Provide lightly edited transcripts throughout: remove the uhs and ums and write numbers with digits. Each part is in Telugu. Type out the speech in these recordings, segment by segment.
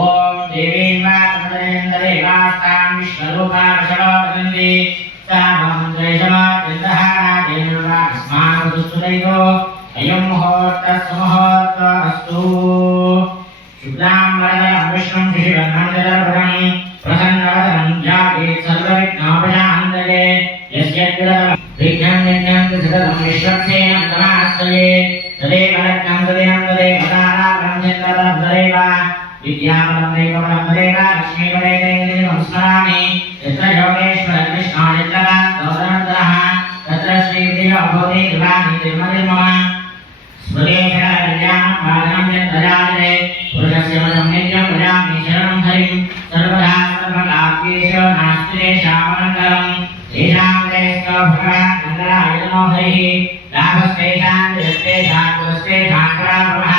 ओम देवी वास्तरेन्द्रेवास्तां विश्वरूपावशरोदन्ति सामन्द्रैषमादिन्दहारादेन्द्रवास्मानदुस्तुदैतो अयं मुहूर्तस्सुमुहूर्तस्तु शुक्लां वरदं विष्णुं शशिवर्णं चतुर्भुजं प्रसन्नवदनं ध्यायेत् सर्वविघ्नोपशान्तये यस्य विघ्नं सततं विश्वक्सेनं तमाश्रये तदेव लग्नं तदेव ताराबलं चन्द्रबलं तदेव विद्याबलं दैवबलं तदेव लक्ष्मीपदे देवं स्मरामि यत्र योगेश्वर कृष्णो यत्र गौतमतरः तत्र श्रीदेव भवति दिवानि तिरुमतिर्मम स्मरेशराज्ञानं भागनं यद्दजाते पुरुषस्य वदं नित्यं भजामि शरणं हरिं सर्वदा सर्वकार्येषु नास्ति तेषामनन्तरं तेषां देशो भगवान् मङ्गलायतनो हरिः रामस्तेषां जगत्तेषां कुलस्तेषां पराभवः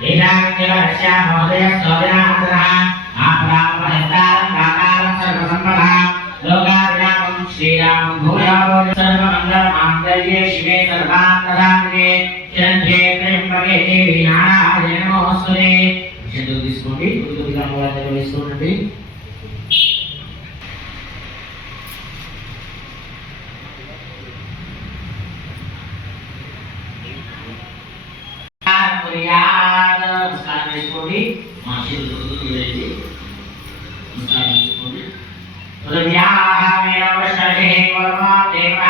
तेषां केवलस्य महोदयस्तोदिनान्तरः आपरापहन्तारं काकारं सर्वसम्पदः लोकाभिरामं श्रीरामं भूयावो सर्वमङ्गलमाङ्गल्ये शिवे सर्वार्थसाधिके शरण्ये त्र्यम्बके देवी नारायणे नमोस्तुते చేతులు తీసుకోండి కొద్దిగా అమ్మవారి వేసుకోండి నమస్కారం చేసుకోండి మా చేతులు తీయండి నమస్కారం చేసుకోండి సురవ్యాహ మేరవశే వర్మా దేవ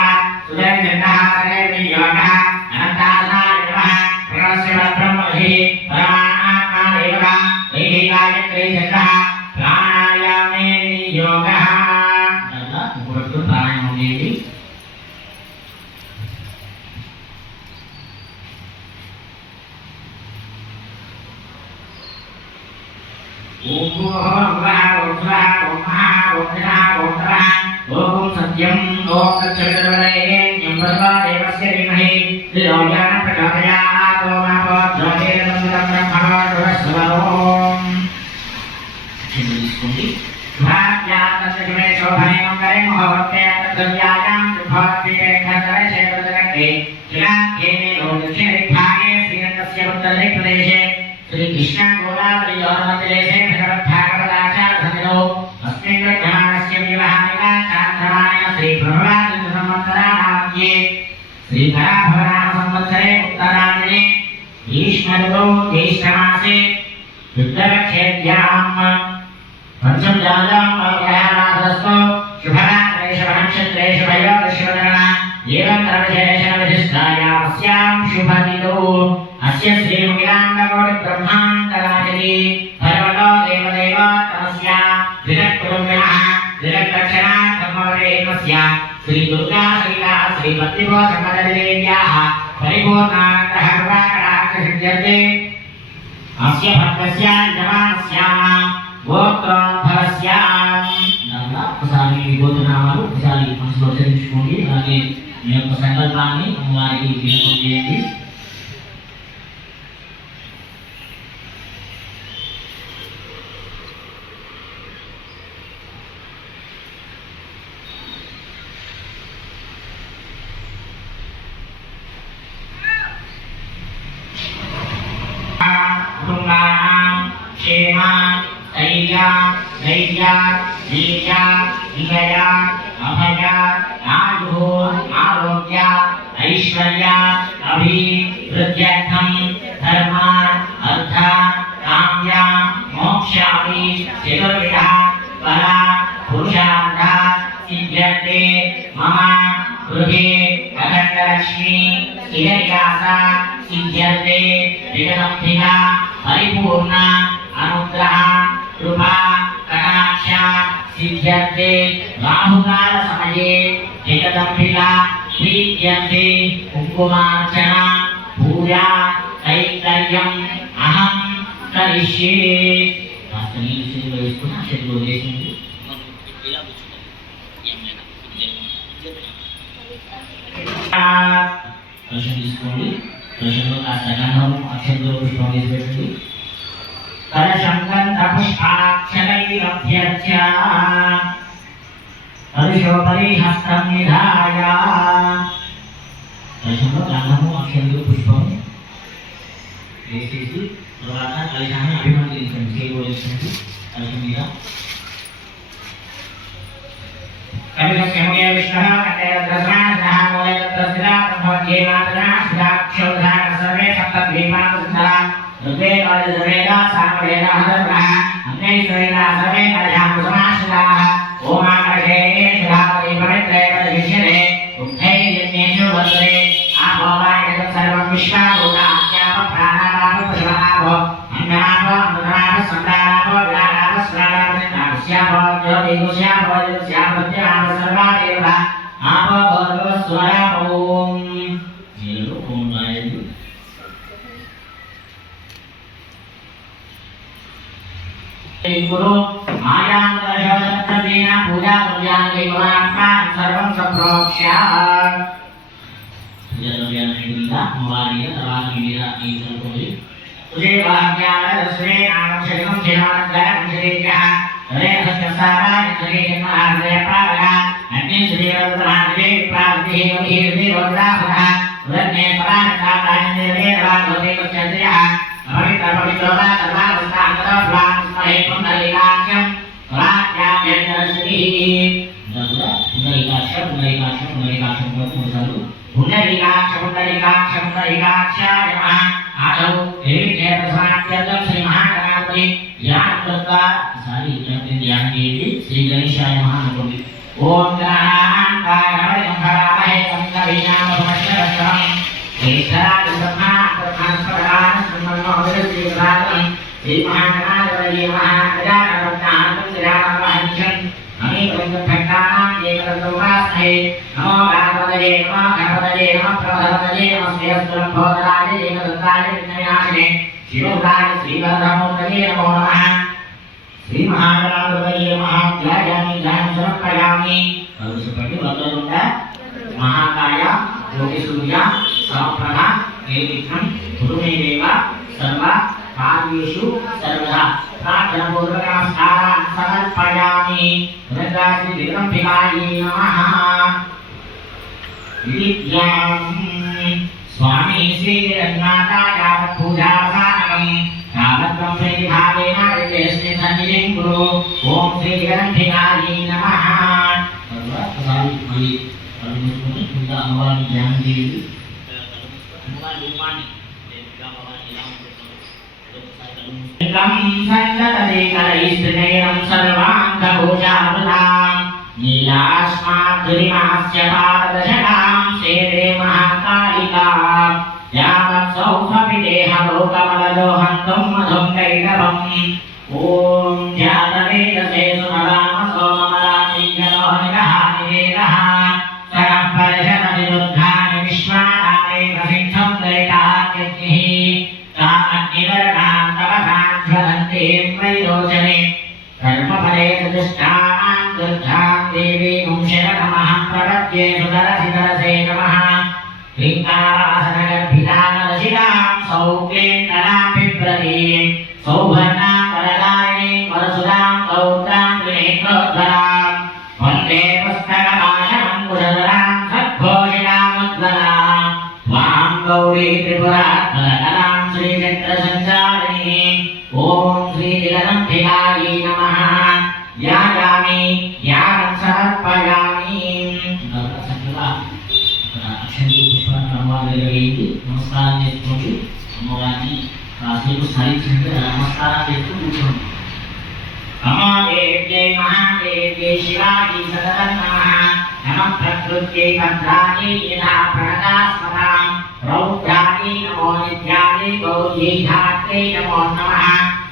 సురజన్నః సరే యోగః అనంతాసనాయ నమః ప్రణస్య బ్రహ్మహి పరమాత్మా దేవ వైదికాయత్రే చక్రః ప్రాణాయామే యోగః అలా ఇప్పుడు ప్రాణాయామం చేయండి ओम सत्यम ओम तत्सवितुर्वरेण्यं भर्गो देवस्य धीमहि धियो यो न प्रचोदयात् ओम ज्योतिर्गमनं ब्रह्मणो ध्रुवस्वरोम् भाग्यात्तस्मे शोभने मङ्गले मुहूर्ते तद्व्यायां भवत्विके खतरे शेवदरके शिलाख्येने लोकक्षेत्रे श्रीरङ्गस्य उत्तरप्रदेशे श्री कृष्ण गोदावरी योर्मध्यदेशे भगवद्भागवताचार्यसंहितो अस्मिन् विद्यमानस्य विवाहानिका चान्द्रमाणेन श्री प्रभवादित्य संवत्सराणामध्ये श्रीधराभवनाम संवत्सरे उत्तरायणे भीष्मऋतौ ज्येष्ठमासे शुक्लपक्षेभ्यां पंचमजातां प्रयाणादस्तु शुभरात्रे शुभनक्षत्रे शुभयोगशुभगणना एवं सर्वशेषविशिष्टायामस्यां शुभतिथौ अस्य श्रीमुखिलाण्डकोटि ब्रह्माण्डराजति भगवतो देवदेव तमस्य विरक्कुरुम्यः विरक्तक्षणार्थमवरेमस्य श्री दुर्गा शैला श्री पत्तिभो सम्मददेव्याः परिपूर्णानुग्रहकृपाकटाक्षसिद्ध्यर्थे अस्य भक्तस्य जवानस्याः गोत्रोद्भवस्य ఒకసారి విభూతినామాలు ఒకసారి మనసులో చరించుకోండి. అలాగే మీ యొక్క సంకల్పాన్ని అమ్మవారికి విన్నపం చేయండి. क्षेमा धैर्या धैर्या वीर्या विजया अभया आयुः आरोग्य ऐश्वर्या अभिवृद्ध्यर्थं धर्म अर्थ काम्य मोक्षादि चतुर्विधः फल पुरुषार्थ सिद्ध्यर्थे मम गृहे अखण्डलक्ष्मी स्थिरनिवास सिद्ध्यर्थे जगदम्बिका परिपूर्ण अनुग्रह कृपा कटाक्ष सिद्ध्यर्थे राहुकाल समये जगदम्बिका प्रीत्यर्थे कुङ्कुमार्चना पूजा कैङ्कर्यम् अहं करिष्ये. తీసుకోండి. ప్రశ్నలో కాస్త గంధం అక్షంతో పుష్పం వేసి పెట్టండి. కలశంకంత పుష్పాక్షరైరభ్యర్చ్య కలుషోపరి హస్తం నిధాయ. ప్రశ్నలో గంధము అక్షంతో పుష్పం వేసేసి తర్వాత కలశాన్ని అభిమంత్రించండి. చేయబోయేటువంటి కలశం మీద కవిశ్యమే విష్ణుః కట్టేరద్రస్మానః మూలయద్రస్రా బ్రహ్మజ్ఞేమాత్రనాక్షౌధా సర్వే సప్తద్వీపానుసంధరా ఋగ్వేదాదివేద సామవేద హరబ్రహ అన్యైశ్వరేణ సర్వే కలశాం సమాశ్రితాః ఓమాకర్షే శిలాపతి పవిత్రే పదవిష్యతే ఉద్ధైర్యజ్ఞేషు వత్రే ఆభోవాయ సర్వం విశ్వాభూతాజ్ఞాప ప్రాణాపాప పుష్పనాభో అన్ననాభో అమృతనాభ సంతానాభో విరానాభ స్మరణాభ నాశ్యాభో జ్యోతిగుష్యాభో జ్యోతిశ్యాభృత్యాభ సర్వాదేవ ఆభో భోర్భవ స్వరా ఓం నీళ్ళు ఓం రాయండి. గురు మాయాంతరశోధన పూజా పూజాంగి గుణాత్మాన్ సర్వం సంప్రోక్ష్య అమ్మవారిగా తర్వాత మీద ఈ చదువుకోండి. ఉదయవాగ్యాలస్మే ఆనందం జినానందరం శ్రీక రేహస్యసారాయ శ్రీజన్మహార్దయపాలక అగ్ని శ్రీరద్రహార్దే ప్రార్థిహేవహీర్ది రోద్రాహుః ఉదన్నే పరాణకాతాయందే రాఘోదేవచంద్రః పవిత్రపవిత్రోగా సర్వావస్థాంతర బ్రాహ్మణే పుండరీకాక్షం రాజ్యాభ్యంతరశ్రీ పుండరీకాక్షం మూడుసార్లు పుండరీకాక్షాయ నమః. ఆదౌ నిర్విఘ్నప్రసన్నాత్యర్థం శ్రీ మహాగణాధిపతి ధ్యానం కృత్వా సారి ధ్యానం చేయండి. శ్రీ గణేశాయ నమః అనుకోండి. ఓం గణానాంకాయ నమః సంకరీనామపశ్యవస్వం ఈశ్వరాయ బ్రహ్మా బ్రహ్మస్వరాన బ్రహ్మణోదరశ్రీరాజం శ్రీ మహాగణాధిపతి నమః. గజాననం శ్రీరామహంసం అమీకం భక్తానాం ఏకదంతోపాస్మహే. నమో గణపతయే నమః గణపతయే నమః ప్రభవతయే నమః శ్రేయస్సులంబోదరాయ ఏకదంతాయ విఘ్నవినాశినే శివోదాయ శ్రీవరదమూర్తయే నమో నమః. శ్రీ మహాగణాధిపతయే నమః. ధ్యాయామి ధ్యానం సమర్పయామి. కలుసుపట్టి వక్రతుండ మహాకాయ యోగి సూర్య సమప్రభ నిర్విఘ్నం గురుమే దేవ సర్వ కార్యేషు సర్వదా ప్రార్థనపూర్వక నమస్కారాన్ సమర్పయామి. శ్రీ జగదంబికాయే నమః. విద్యాం స్వామి శ్రీ జగన్నాథాయ పూజావసానకం తావత్వం శ్రీభావేన విద్యస్మి సన్నిధిం కురు. ఓం శ్రీ జగదంబికాయే నమః. అమ్మవారిని ధ్యానం చేయండి. అమ్మవారి రూపాన్ని సర్వాంగభూషావృతాం నీలాస్మాద్రిమాస్య పాదదశకాం సేదే మహాకాళికాం యావత్సౌఖపి దేహలోకమలలోహంతం మధుం కైరవం. ఓం జాతవేదసే సుమరామ సోమమరామీయలోహనిరః నివేదః సరః పరిషదనిరుద్ధాని విశ్వానామే ప్రసిద్ధం దైతాత్యగ్నిః తామగ్నివర్ణాం తపసాం జ్వలంతీం వైరోచనే కర్మఫలే సదుష్టాం దుర్గాం దేవీం శరణమహం ప్రపద్యే సుదరసిదరసే నమః. క్లీంకారాసనగర్భితానలసితాం సౌక్లేంకరాం బిభ్రతీం సౌవర్ణాం వరదాయినీం వరసుదాం గౌత్రాం త్రినేత్రోజ్వలాం వందే పుస్తకపాశమంకుశధరాం సద్ఘోషితాముజ్వలాం వాం గౌరీ త్రిపురాత్మలకలాం శ్రీచక్రసంచారిణీం. ఓం శ్రీ జగదంబికాయే నమః. ధ్యాయామి ధ్యానం సమర్పయామి. అక్షంతులు పుష్పాన్ని అమ్మవారి దగ్గర వేయండి. నమస్కారం చేసుకోండి. అమ్మవారిని కాసేపు స్మరించండి. నమస్కారం చేస్తూ కూర్చోండి. నమోదేవ్యై మహాదేవ్యై శివాజీ సదతం నమః. నమః ప్రకృత్యై భద్రాయై యథా ప్రణతాస్మతాం రౌద్రాయై నమో నిత్యాయై గౌర్యై ధాత్రై నమో నమః.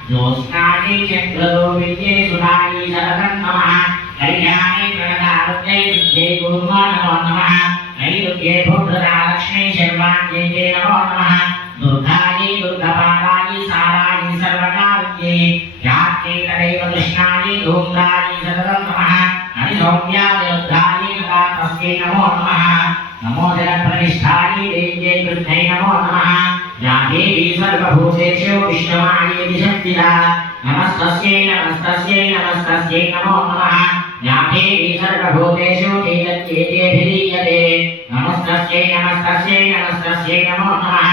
జ్యోత్స్నాయై చంద్రరూపిణ్యై సుధాయై సదతం నమః. కళ్యాణై ప్రణతారుణ్యై వృద్ధ్యై గురుమో నమో నమః. నైరుత్యే భూభృతా లక్ష్మీ శర్వాణ్యై నమో నమః. దుర్గాయై దుర్గపాదాయై సారాయై సర్వకారుణ్యై యాత్యై తదైవ కృష్ణాయై ధూమ్రాయై సతతం నమః. హరిసౌమ్యాదిరుద్ధాయై తస్యై నమో నమః. నమో జగత్ప్రతిష్ఠాయై దేవ్యై వృద్ధై నమో నమః. या देवी सर्वभूतेषु विष्णुमायेति शक्तिदा नमस्तस्यै नमस्तस्यै नमस्तस्यै नमो नमः। या देवी सर्वभूतेषु चैतन्येतेऽभिधीयते नमस्तस्यै नमस्तस्यै नमस्तस्यै नमो नमः।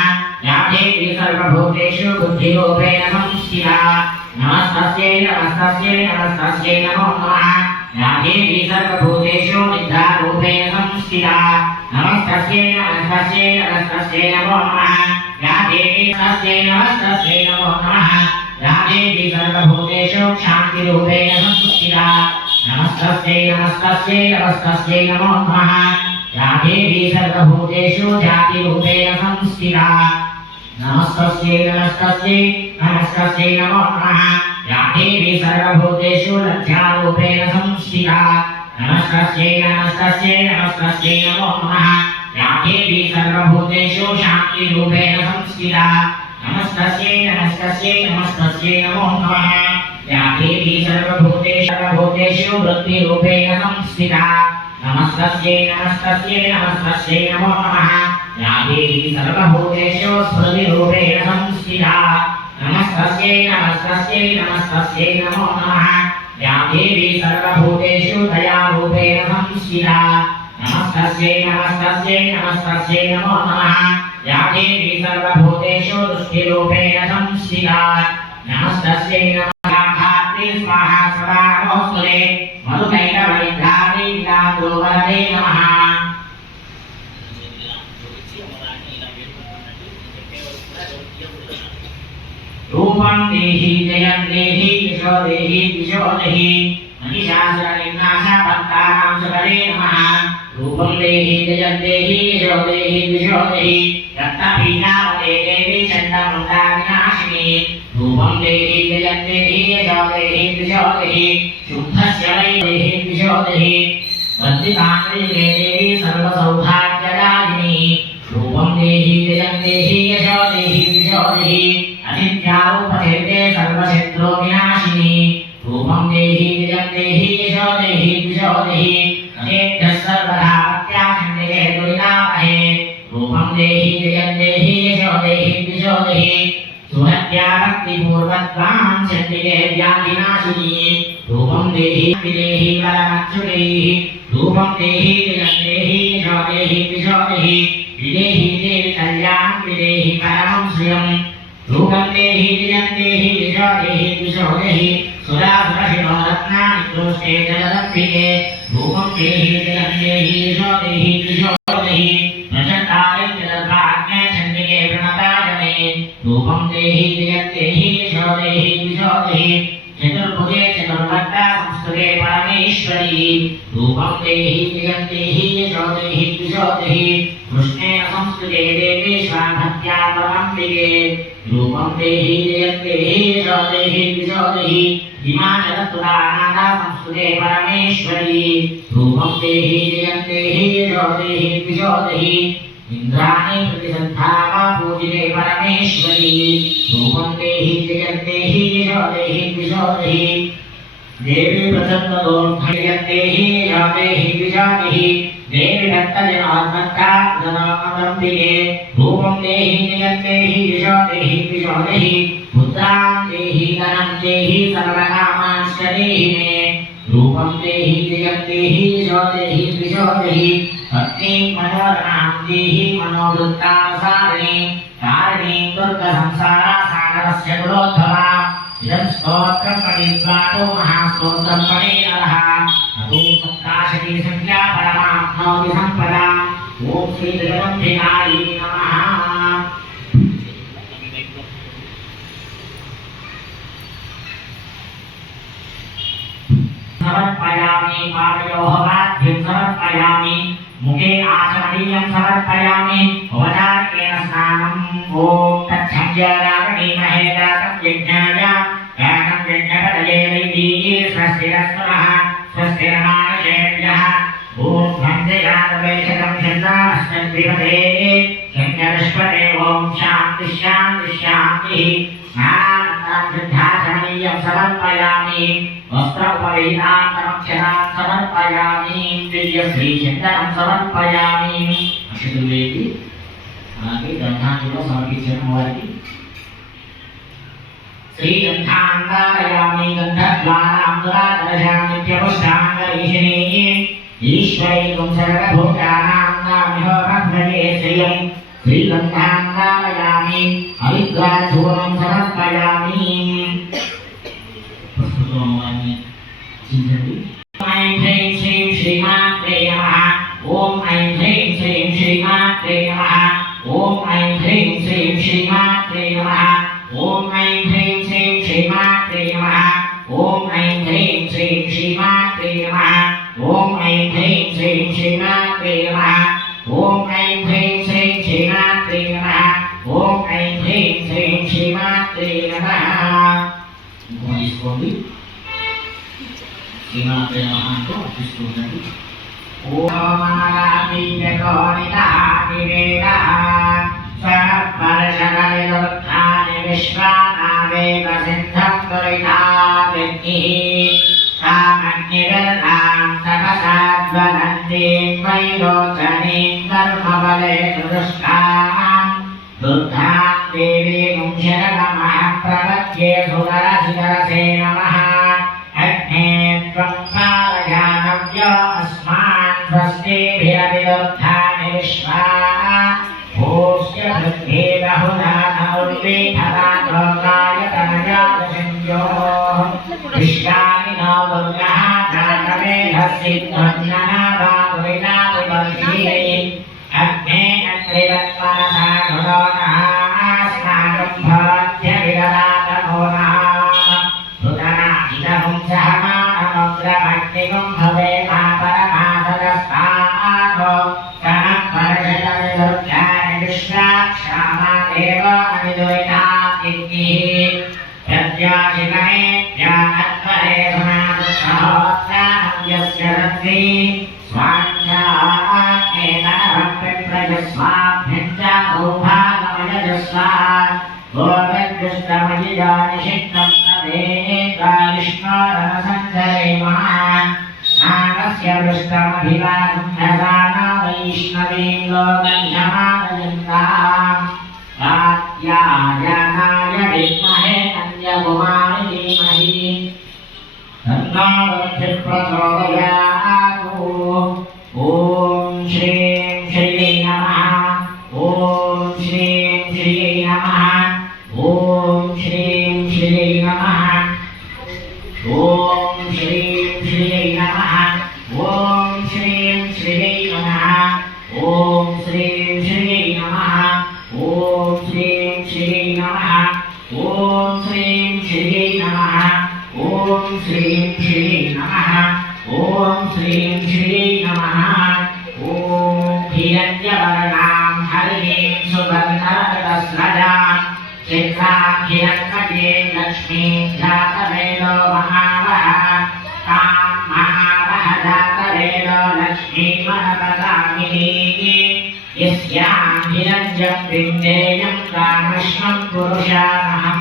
या देवी सर्वभूतेषु बुद्धिरूपेण संस्थिता नमस्तस्यै नमस्तस्यै नमस्तस्यै नमो नमः या देवी सर्वभूतेषु निद्रारूपेण संस्थिता नमस्तस्यै नमस्तस्यै नमस्तस्यै नमो नमः या देवी तस्यै नमस्तस्यै नमो नमः या देवी सर्वभूतेषु शान्तिरूपेण संस्थिता नमस्तस्यै नमस्तस्यै नमस्तस्यै नमो नमः या देवी सर्वभूतेषु जातिरूपेण संस्थिता नमस्तस्यै नमस्तस्यै नमस्तस्यै नमो नमः या देवी सर्वभूतेषु लज्जारूपेण संस्थिता नमस्तस्यै नमस्तस्यै नमस्तस्यै नमो नमः या देवी सर्वभूतेषु शान्तिरूपेण संस्थिता नमस्तस्यै नमस्तस्यै नमस्तस्यै नमो नमः या देवी सर्वभूतेषु वृत्तिरूपेण संस्थिता नमस्तस्यै नमस्तस्यै नमस्तस्यै नमो नमः या देवी सर्वभूतेषु स्मृतिरूपेण संस्थिता नमस्तस्यै नमस्तस्यै नमस्तस्यै नमो नमः या देवी सर्वभूतेषु दयारूपेण संस्थिता नमस्तस्यै नमस्तस्यै नमस्तस्यै नमो नमः या देवी सर्वभूतेषु दृष्टिरूपेण संस्थिता नमस्तस्यै नमः स्वाहा सदा नमोस्तुते मधुकैटवैद्धारी विदातुवरदे नमः रूपं देहि जयं देहि यशो देहि दिशो देहि महिषासुरनिर्नाशभक्तानां सुकरे नमः रूपं देहि जयं देहि यशो देहि दिशो देहि रक्तबीजावते देवी चण्डमुण्डाविनाशिनी रूपं देहि जयं देहि यशो देहि दिशो देहि शुद्धस्य वै देहि दिशो देहि वन्दिताङ्गे देवी सर्वसौभाग्यदायिनी रूपं देहि जयं देहि यशो देहि दिशो देहि अनित्यारूपचेते सर्वशत्रुविनाशिनी रूपं देहि जयं देहि यशो देहि दिशो देहि अनेभ्यः सर्वदा प्रत्याशन्दिके दुरितापहे रूपं देहि जयं देहि यशो देहि दिशो देहि सुहत्या भक्तिपूर्वत्वां चण्डिके व्याधिनाशिनी रूपं देहि विदेहि बलमच्युतेहि रूपं देहि जयं देहि यशो देहि दिशो देहि विदेहि देवि कल्याणं विदेहि परमं श्रियम् रूपं देहि जयं देहि यशो देहि दिशो देहि सुरासुरशिरो रत्नानि क्रोष्टे जलदम्बिके रूपं देहि जयं देहि यशो देहि दिशो देहि प्रचण्डाय जलभाग्ने चण्डिके प्रणताय मे रूपं देहि जयं देहि यशो देहि दिशो देहि चतुर्भुजे चतुर्वक्ता संस्कृते परमेश्वरी रूपं देहि जयं देहि यशो देहि दिशो देहि कृष्णेन संस्कृते देवी स्वाभक्त्या परमम्बिके रूपं देहि जयं देहि यशो देहि दिशो देहि हिमाचलस्तुतानादा संस्कृते परमेश्वरी रूपं देहि जयं देहि यशो देहि दिशो देहि इंद्राणि प्रतिसन्धावा पूजिते परमेश्वरी रूपं देहि जयं देहि यशो देहि दिशो देहि देवी प्रसन्नदोर्धयं देहि यशो देहि दिशो देहि देवी भक्तजनात्मकादनामम्बिके रूपं देहि जयं देहि यशो देहि दिशो देहि पुत्रां देहि धनं देहि सर्वकामांश्च देहि मे रूपं देहि जयं देहि यशो देहि दिशो देहि पत्नीं मनोरमां देहि मनोवृत्तानुसारिणीं कारिणीं दुर्गसंसारसागरस्य कुलोद्भवा इदं स्तोत्रं पठित्वातो महास्तोत्रं पठेनरः अतो सप्ताशती संख्या परमाप्नोति सम्पदाम् ॐ श्रीजगदम्बिकायै नमः समर्पयामि पादयोः पाद्यं समर्पयामि मुखे आचमनीयं समर्पयामि उपचारेण स्नानम् ॐ तच्छब्दरागणीमहे जातं यज्ञाय यानं यज्ञपदये दैवीये स्वस्तिरस्वनः स्वस्तिर्मानुषेभ्यः ॐ वन्दयादवैशतं छन्दाश्चन्द्रिपदे यज्ञदुष्पदे ॐ शान्तिः शान्तिः शान्तिः स्नानानन्तरं शुद्धाचमनीयं समर्पयामि वस्त्रोपवेदान्तमक्षरां समर्पयामि दिव्यश्रीचन्दनं समर्पयामि अक्षतुलेति అలాగే గ్రంథాంజలిలో సమర్పించిన వారికి శ్రీగంధాంగారయామి గంధద్వారాంగురాదర్శామిత్యపుష్టాంగరీషిణీ ఈశ్వరీ సర్వభూతానాం నామిహో భద్రగే శ్రియం श्रीगन्धां धारयामि अविद्वाचूर्णं समर्पयामि ऐं ह्रीं श्रीं श्रीमात्रे नमः ॐ ऐं ह्रीं श्रीं श्रीमात्रे नमः ॐ ऐं ह्रीं श्रीं श्रीमात्रे नमः ॐ ऐं ह्रीं श्रीं श्रीमात्रे नमः ॐ ऐं ह्रीं श्रीं श्रीमात्रे नमः ॐ ऐं ह्रीं श्रीं श्रीमात्रे नमः ॐ ऐं ह्रीं श्रीं श्रीमात्रे नमः ॐ ऐं ह्रीं श्रीं श्रीमात्रे नमः श्रीमात्रे नमः तो తీసుకోండి ఓం అనాదిగోనితాదివేదః సర్వపరశకలిదుర్ధాని విశ్వానావేవ సిద్ధం దురితావిద్ధిః సామగ్నిర్ధాం తపసాద్వదంతీం వైరోచనీం కర్మబలే దుష్టాం దుర్ధాం దేవీం శరణమః ప్రపద్యే సురసిరసే నమః అగ్నే త్వం పాలయానవ్య అస్మాన్ స్వస్తిభిరవిదుర్ధాని విశ్వా భూష్య పృథ్వీ బహుధాన ఉర్వీధరాన్ లోకాయ తనయాదశంజో విశ్వాని నో దుర్గః ధాతవేధస్సిద్ధన్యనాభాదురినాదివర్షి అగ్నే అత్రివన్మనసా గుణోనః స్నానం భవత్య విదరాతమోనః సహమానముగ్రమగ్నిగం భవే మా పరమాసదస్థానో కణం పరశతమిదుర్గాని విశ్వాక్షామాదేవ అనిదురితాదిగ్నిః ప్రత్యాశికమేత్యాత్మరే సునాదుసహోత్సాహం యస్య రత్రీ స్వాజ్ఞానేతనభక్తిప్రజస్వాభ్యం చ సౌభాగమయజస్వా గోవిందుష్టమజిజానిషిక్తం తదేకావిష్ణోరసంచరేమః నాగస్య వృష్టమభివాసం ధసానా వైష్ణవీం లోకయ్యమానయంతాం కాత్యాయనాయ విద్మహే కన్యకుమారి ధీమహి తన్నో వర్ధిః ప్రచోదయాతు ఓం శ్రీం శ్రీ నమః ఓం శ్రీం శ్రీ నమః ఓం శ్రీం శ్రీ నమః ఓం శ్రీం శ్రీ నమః ఓం శ్రీం శ్రీ నమః ఓం శ్రీం శ్రీ నమః ఓం శ్రీం శ్రీ నమః ఓం శ్రీం శ్రీ నమః ఓం శ్రీం శ్రీ నమః ఓం శ్రీం శ్రీ నమః ఓం హిరణ్యవర్ణాం హరిణీం సువర్ణరజతస్రజాం చిత్రాం హిరణ్మయే లక్ష్మీం జాతవేదో మహావహ తాం మహావహ జాతవేదో లక్ష్మీమనపగామినీ యస్యాం హిరణ్యం విందేయం కామశ్వం పురుషామహం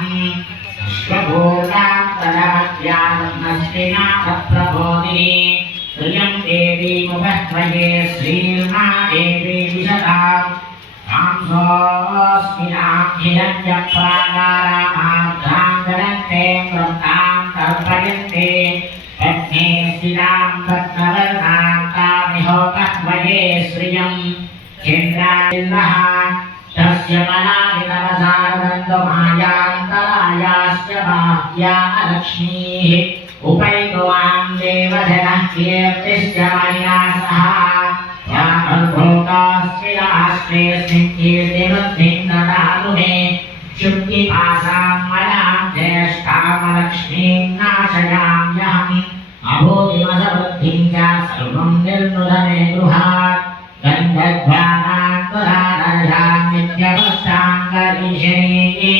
విశ్వభూతాం తదమధ్యాత్మస్తినాథ ప్రబోధిని శ్రియం దేవీముపహ్వయే శ్రీర్మా దేవీ విశతాం కాంసోస్మినాం హిరణ్యప్రాకారామార్ధాం గణంతే వృత్తాం తర్పయంతే పద్మే స్థితాం పద్మవర్ణాం తామిహోపహ్వయే శ్రియం చంద్రాదిర్వః తస్య మలాదితవసారదంతమాయాంతరాయాశ్చ బాహ్యా లక్ష్మీః ఉపైతువాం దేవజనః కీర్తిశ్చ మయా సహ యాభూతాస్మిరాస్మేऽస్మిన్ కీర్తివృద్ధిం దదాతు మే శుక్తిపాసాం మయాం జ్యేష్ఠామలక్ష్మీం నాశయామ్యహం అభూతిమసవృద్ధిం చ సర్వం నిర్నుదమే గృహాత్ గంధద్వారాంతరారయాన్నిత్యవస్తాంగరీషణీ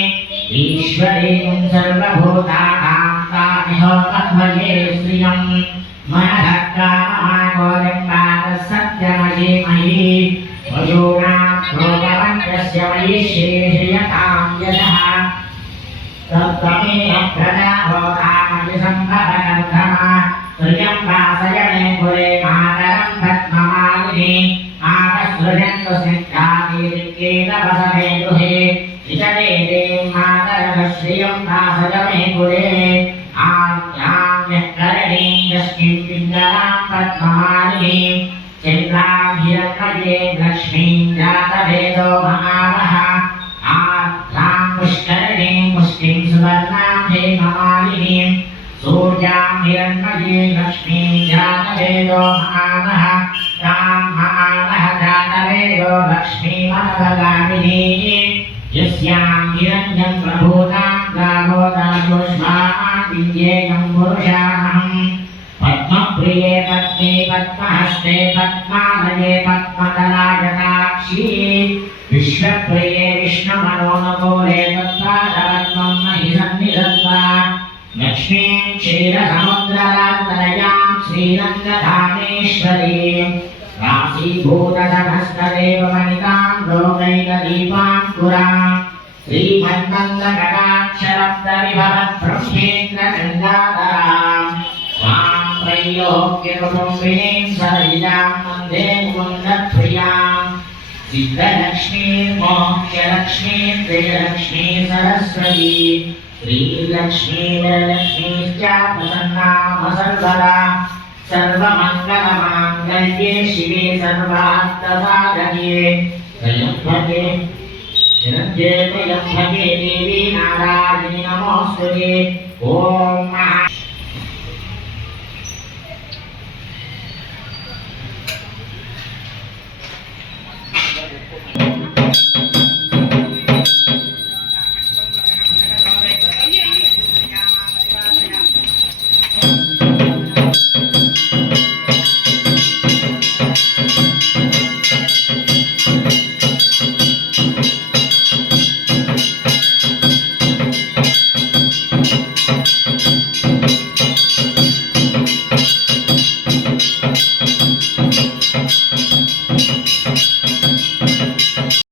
ఈశ్వరీం సర్వభూతానాం తామిహోపహ్వయే శ్రియం మనఃకామాగోలింబాదసత్యమజీమహి వజూనాం ప్రోగవంత్యస్య వైశ్రేషయతాం యశః తత్తమేన ప్రజాభోగామయ సంభవనర్ధమా శ్రియం వాసయ మే పురే మాతరం పద్మమాలిని ఆగసృజంతు స్నిగ్ధాదీర్ఘేతవసమే గృహే ఇతరే దేం మాతరః శ్రియం వాసయ మే పురే ఆజ్ఞాం యక్కరణీ యస్మిన్ పింగళాం పద్మమాలిని చంద్రాం హిరణ్మయే లక్ష్మీం జాతవేదో మహా सुवर्णां हेममालिनीं सूर्यां हिरण्मयीं लक्ष्मीं जातवेदो महानः तां महानः जातवेदो लक्ष्मीमनवगामिनीं यस्यां हिरण्यं प्रभूतां गावोदायुष्मान् विद्येयं पुरुषाणम् पद्मप्रिये पद्मे पद्महस्ते पद्मालये पद्मदलायताक्षी विश्वप्रिये विष्णुमनोनुकूले तत्पादपद्मं महि सन्निधत्ता लक्ष्मीं क्षीरसमुद्रलान्तरयां श्रीरङ्गधामेश्वरीं राशीभूतधनस्तदेव वनितां लोकैकदीपाङ्कुरां श्रीमन्मन्दकटाक्षरब्दविभवद्ब्रह्मेन्द्रगङ्गाधरां स्वां त्रैलोक्यकुटुम्बिनीं सरिजां वन्दे मुकुन्दप्रियां सिद्धलक्ष्मीं मोक्षलक्ष्मीं त्रिलक्ष्मीं सरस्वती श्रीलक्ष्मी वरलक्ष्मीश्च प्रसन्नाम सर्वदा सर्वमङ्गलमाङ्गल्ये शिवे सर्वार्थसाधके त्र्यम्बके शरण्ये त्र्यम्बके देवी नारायणि नमोऽस्तुते ॐ